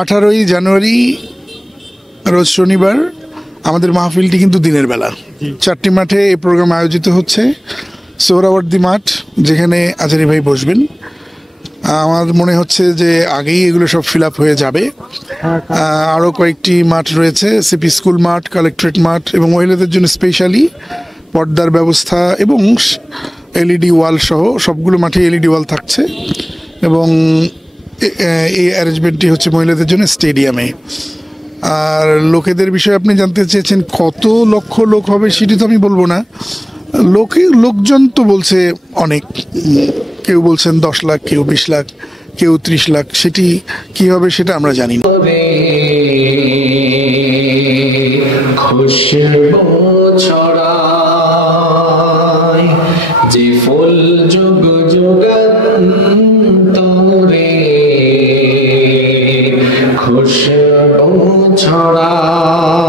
18ই জানুয়ারি রোজ শনিবার আমাদের মাহফিলটি কিন্তু দিনের বেলা 4টি মাঠে এই প্রোগ্রাম আয়োজিত হচ্ছে। সোহরাওয়ার্দী মাঠ, যেখানে আজারি ভাই বসবেন। আমার মনে হচ্ছে যে আগেই এগুলো সব ফিল আপ হয়ে যাবে। আরও কয়েকটি মাঠ রয়েছে, সিপি স্কুল মাঠ, কালেক্টরেট মাঠ এবং মহিলাদের জন্য স্পেশালি পর্দার ব্যবস্থা এবং এলইডি ওয়াল সহ সবগুলো মাঠে এলইডি ওয়াল থাকছে। এবং এই অ্যারেঞ্জমেন্টটি হচ্ছে মহিলাদের জন্য স্টেডিয়ামে। আর লোকেদের বিষয়ে আপনি জানতে চেয়েছেন কত লক্ষ লোক হবে, সেটি তো আমি বলবো না। লোকজন তো বলছে অনেক, কেউ বলছেন 10 লাখ, কেউ 20 লাখ, কেউ 30 লাখ। সেটি কি হবে সেটা আমরা জানি না। যে ফুল যুগ যুগান্তরে খুশবু ছড়ায়,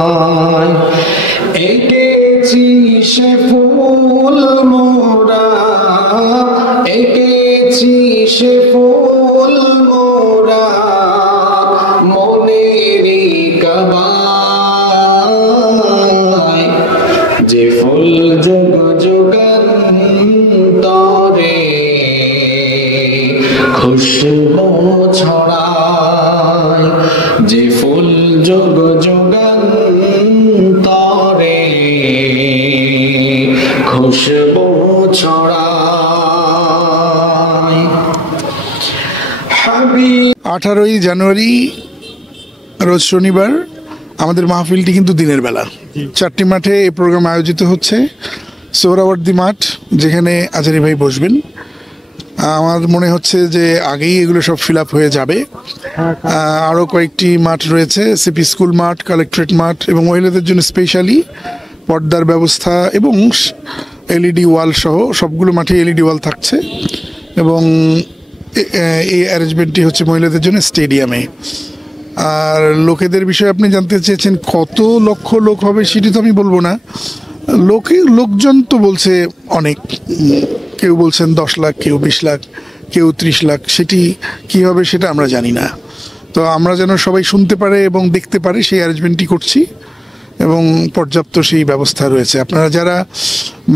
এঁকেছি সে ফুল মোরা, এঁকেছি সে ফুল মোরা মনেরই কাবায়। যে ফুল যুগ যুগান্তরে খুশবু ছড়ায়, যে ফুল যুগ যুগান্তরে খুশবু ছড়ায়। 18ই জানুয়ারি রোজ শনিবার আমাদের মাহফিলটি কিন্তু দিনের বেলা 4টি মাঠে এই প্রোগ্রাম আয়োজিত হচ্ছে। সোহরাওয়ার্দী মাঠ, যেখানে আজারি ভাই বসবেন। আমার মনে হচ্ছে যে আগেই এগুলো সব ফিল আপ হয়ে যাবে। আরও কয়েকটি মাঠ রয়েছে, সিপি স্কুল মাঠ, কালেক্টরেট মাঠ এবং মহিলাদের জন্য স্পেশালি পর্দার ব্যবস্থা এবং এলইডি ওয়াল সহ সবগুলো মাঠে এলইডি ওয়াল থাকছে। এবং এই অ্যারেঞ্জমেন্টটি হচ্ছে মহিলাদের জন্য স্টেডিয়ামে। আর লোকেদের বিষয়ে আপনি জানতে চেয়েছেন কত লক্ষ লোক হবে, সেটি তো আমি বলবো না। লোকজন তো বলছে অনেক, কেউ বলছেন 10 লাখ, কেউ 20 লাখ, কেউ 30 লাখ। সেটি কি হবে সেটা আমরা জানি না। তো আমরা যেন সবাই শুনতে পারে এবং দেখতে পারে সেই অ্যারেঞ্জমেন্টটি করছি এবং পর্যাপ্ত সেই ব্যবস্থা রয়েছে। আপনারা যারা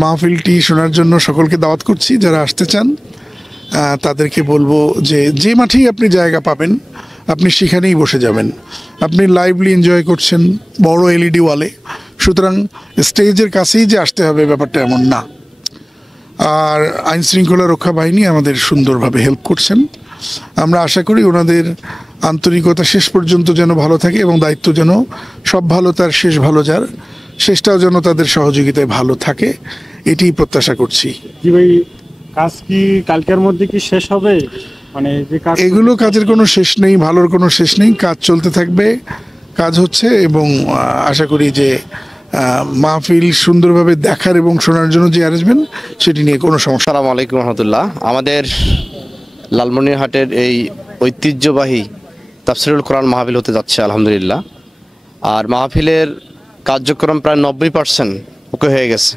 মাহফিলটি শোনার জন্য সকলকে দাওয়াত করছি, যারা আসতে চান তাদেরকে বলবো যে যে মাঠেই আপনি জায়গা পাবেন আপনি সেখানেই বসে যাবেন। আপনি লাইভলি এনজয় করছেন বড় এলইডি ওয়ালে, সুতরাং স্টেজের কাছেই যে আসতে হবে ব্যাপারটা এমন না। আর আইন শৃঙ্খলা রক্ষা বাহিনী আমাদের সুন্দরভাবে হেল্প করছেন। আমরা আশা করি ওনাদের আন্তরিকতা শেষ পর্যন্ত যেন ভালো থাকে এবং দায়িত্ব যেন সব ভালো তার শেষ ভালো যার, শেষটাও যেন তাদের সহযোগিতায় ভালো থাকে, এটি প্রত্যাশা করছি। জি ভাই, কাজ কি কালকের মধ্যে কি শেষ হবে? মানে যে কাজ, এগুলো কাজের কোনো শেষ নেই, ভালোর কোনো শেষ নেই, কাজ চলতে থাকবে। কাজ হচ্ছে এবং আশা করি যে মাহফিল সুন্দরভাবে দেখার এবং শোনার জন্য যে অ্যারেঞ্জমেন্ট, সেটি নিয়ে কোনো সমস্যা। আসসালামু আলাইকুম রহমতুল্লাহ। আমাদের লালমনিরহাটের এই ঐতিহ্যবাহী তাফসিরুল কোরআন মাহফিল হতে যাচ্ছে আলহামদুলিল্লাহ। আর মাহফিলের কার্যক্রম প্রায় 90% ওকে হয়ে গেছে,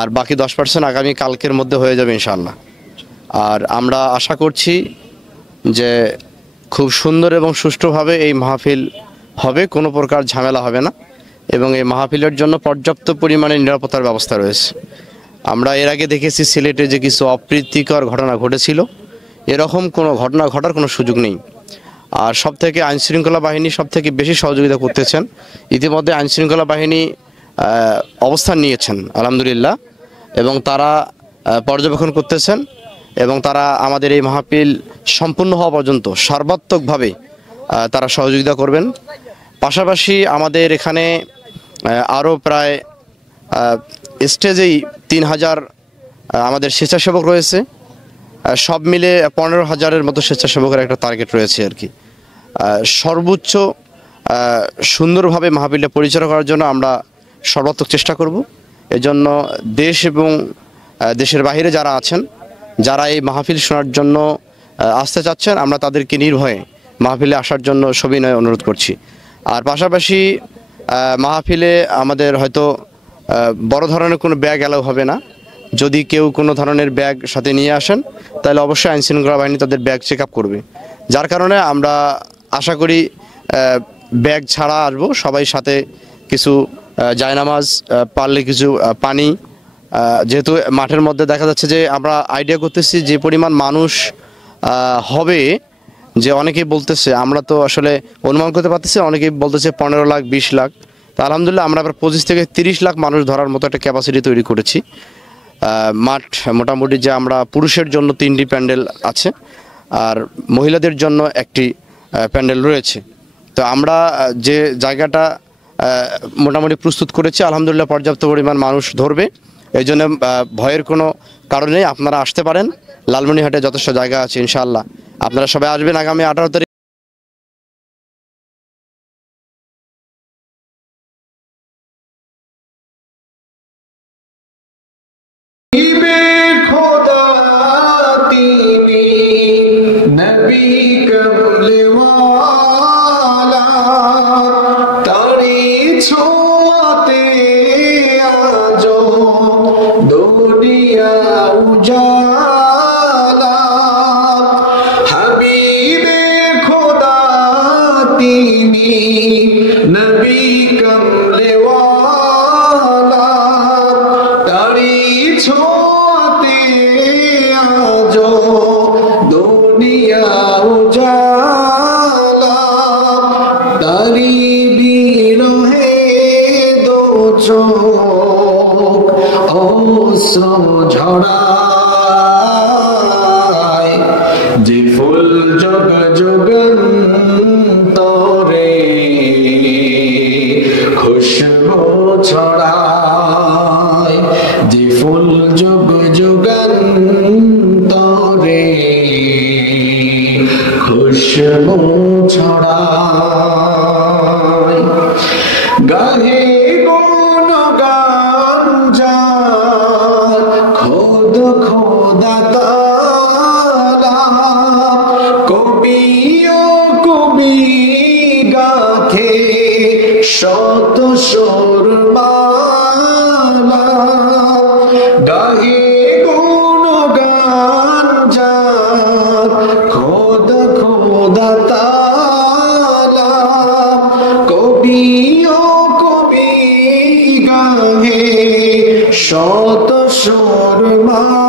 আর বাকি 10% আগামী কালকের মধ্যে হয়ে যাবে ইনশাআল্লাহ। আর আমরা আশা করছি যে খুব সুন্দর এবং সুষ্ঠুভাবে এই মাহফিল হবে, কোনো প্রকার ঝামেলা হবে না এবং এই মাহফিলের জন্য পর্যাপ্ত পরিমাণে নিরাপত্তার ব্যবস্থা রয়েছে। আমরা এর আগে দেখেছি সিলেটে যে কিছু অপ্রীতিকর ঘটনা ঘটেছিল, এরকম কোনো ঘটনা ঘটার কোনো সুযোগ নেই। আর সবথেকে আইনশৃঙ্খলা বাহিনী সবথেকে বেশি সহযোগিতা করতেছেন। ইতিমধ্যে আইনশৃঙ্খলা বাহিনী অবস্থান নিয়েছেন আলহামদুলিল্লাহ, এবং তারা পর্যবেক্ষণ করতেছেন এবং তারা আমাদের এই মাহফিল সম্পূর্ণ হওয়া পর্যন্ত সর্বাত্মকভাবে তারা সহযোগিতা করবেন। পাশাপাশি আমাদের এখানে আরও প্রায় স্টেজেই 3000 আমাদের স্বেচ্ছাসেবক রয়েছে। সব মিলে 15,000-এর মতো স্বেচ্ছাসেবকের একটা টার্গেট রয়েছে আর কি। সর্বোচ্চ সুন্দরভাবে মাহফিলটা পরিচালনা করার জন্য আমরা সর্বাত্মক চেষ্টা করব। এজন্য দেশ এবং দেশের বাইরে যারা আছেন, যারা এই মাহফিল শোনার জন্য আসতে চাচ্ছেন, আমরা তাদেরকে নির্ভয়ে মাহফিলে আসার জন্য সবিনয়ে অনুরোধ করছি। আর পাশাপাশি মাহফিলে আমাদের হয়তো বড় ধরনের কোনো ব্যাগ অ্যালাউ হবে না। যদি কেউ কোনো ধরনের ব্যাগ সাথে নিয়ে আসেন তাহলে অবশ্যই আইনশৃঙ্খলা বাহিনী তাদের ব্যাগ চেক আপ করবে। যার কারণে আমরা আশা করি ব্যাগ ছাড়া আসবো, সবাই সাথে কিছু জায়নামাজ, পারলে কিছু পানি। যেহেতু মাঠের মধ্যে দেখা যাচ্ছে যে আমরা আইডিয়া করতেছি যে পরিমাণ মানুষ হবে, যে অনেকেই বলতেছে, আমরা তো আসলে অনুমান করতে পারতেছি, অনেকেই বলতেছে 15 লাখ 20 লাখ। তা আলহামদুলিল্লাহ আমরা 25 থেকে 30 লাখ মানুষ ধরার মতো একটা ক্যাপাসিটি তৈরি করেছি। মাঠ মোটামুটি যে আমরা পুরুষের জন্য 3টি প্যান্ডেল আছে আর মহিলাদের জন্য একটি প্যান্ডেল রয়েছে। তো আমরা যে জায়গাটা মোটামুটি প্রস্তুত করেছি, আলহামদুলিল্লাহ পর্যাপ্ত পরিমাণ মানুষ ধরবে, এই জন্য ভয়ের কোনো কারণ নেই। আপনারা আসতে পারেন, লালমনিরহাটে যথেষ্ট জায়গা আছে ইনশাআল্লাহ। আপনারা সবাই আসবেন আগামী 18 তারিখ। খোদা তিনি নবী কমলেওয়ালা, তারি ছোঁয়াতে আজো দুনিয়া উজালা। হাবিবে খোদা তিনি নবী কমলেওয়ালা, তারি ছোঁয়াতে আজো দুনিয়া উজালা। তারি বিরহে দো চোখ অশ্রু ঝরায়, যে ফুল যুগ যুগান্তরে খুশবু ছড়ায়, যে ফুল যুগ যুগান্তরে খুশবু ছড়ায়। গাহে গুণগান যার খোদ খোদা তাআলা, কবি ও কবি গাথে শত সুরমালা। গাহে গুণগান যার খোদ খোদা তাআলা, কবি ও কবি গাহে শত সুরমালা।